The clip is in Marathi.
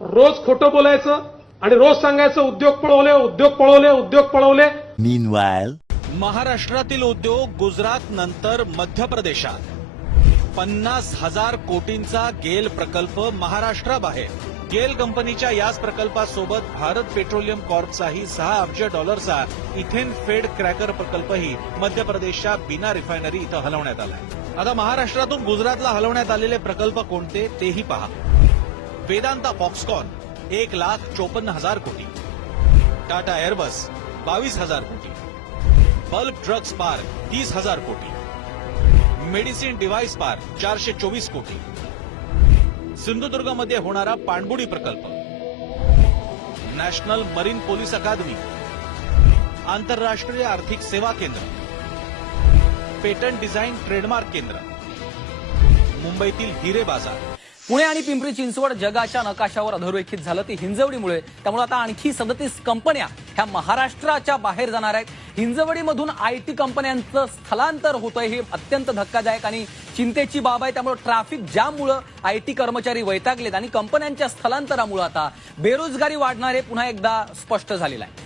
रोज खोटं बोलायचं आणि रोज सांगायचं उद्योग पळवले उद्योग पळवले उद्योग पळवले. Meanwhile, महाराष्ट्रातील उद्योग गुजरात नंतर मध्य प्रदेशात 50,000 कोटींचा गेल प्रकल्प महाराष्ट्राबाहेर. गेल कंपनीच्या याच प्रकल्पासोबत भारत पेट्रोलियम कॉर्पचाही $6 अब्ज इथेन फेड क्रॅकर प्रकल्पही मध्य प्रदेशच्या बिना रिफायनरी इथं हलवण्यात आलाय. आता महाराष्ट्रातून गुजरातला हलवण्यात आलेले प्रकल्प कोणते तेही पहा. वेदांता फॉक्सकॉन 1,54,000 कोटी, टाटा एअरबस 22,000 कोटी, बल्क ड्रग्स पार्क 30,000 कोटी, मेडिसिन डिव्हाइस पार्क 424 कोटी, सिंधुदुर्गमध्ये होणारा पाणबुडी प्रकल्प, नॅशनल मरीन पोलीस अकादमी, आंतरराष्ट्रीय आर्थिक सेवा केंद्र, पेटंट डिझाईन ट्रेडमार्क केंद्र, मुंबईतील हिरे बाजार. पुणे आणि पिंपरी चिंचवड जगाच्या नकाशावर अधोरेखित झालं ते हिंजवडीमुळे. त्यामुळे आता आणखी 37 कंपन्या ह्या महाराष्ट्राच्या बाहेर जाणार आहेत. हिंजवडीमधून आयटी कंपन्यांचं स्थलांतर होतंय, हे अत्यंत धक्कादायक आणि चिंतेची बाब आहे. त्यामुळे ट्रॅफिक जाममुळे आयटी कर्मचारी वैतागलेत आणि कंपन्यांच्या स्थलांतरामुळे आता बेरोजगारी वाढणार हे पुन्हा एकदा स्पष्ट झालेलं आहे.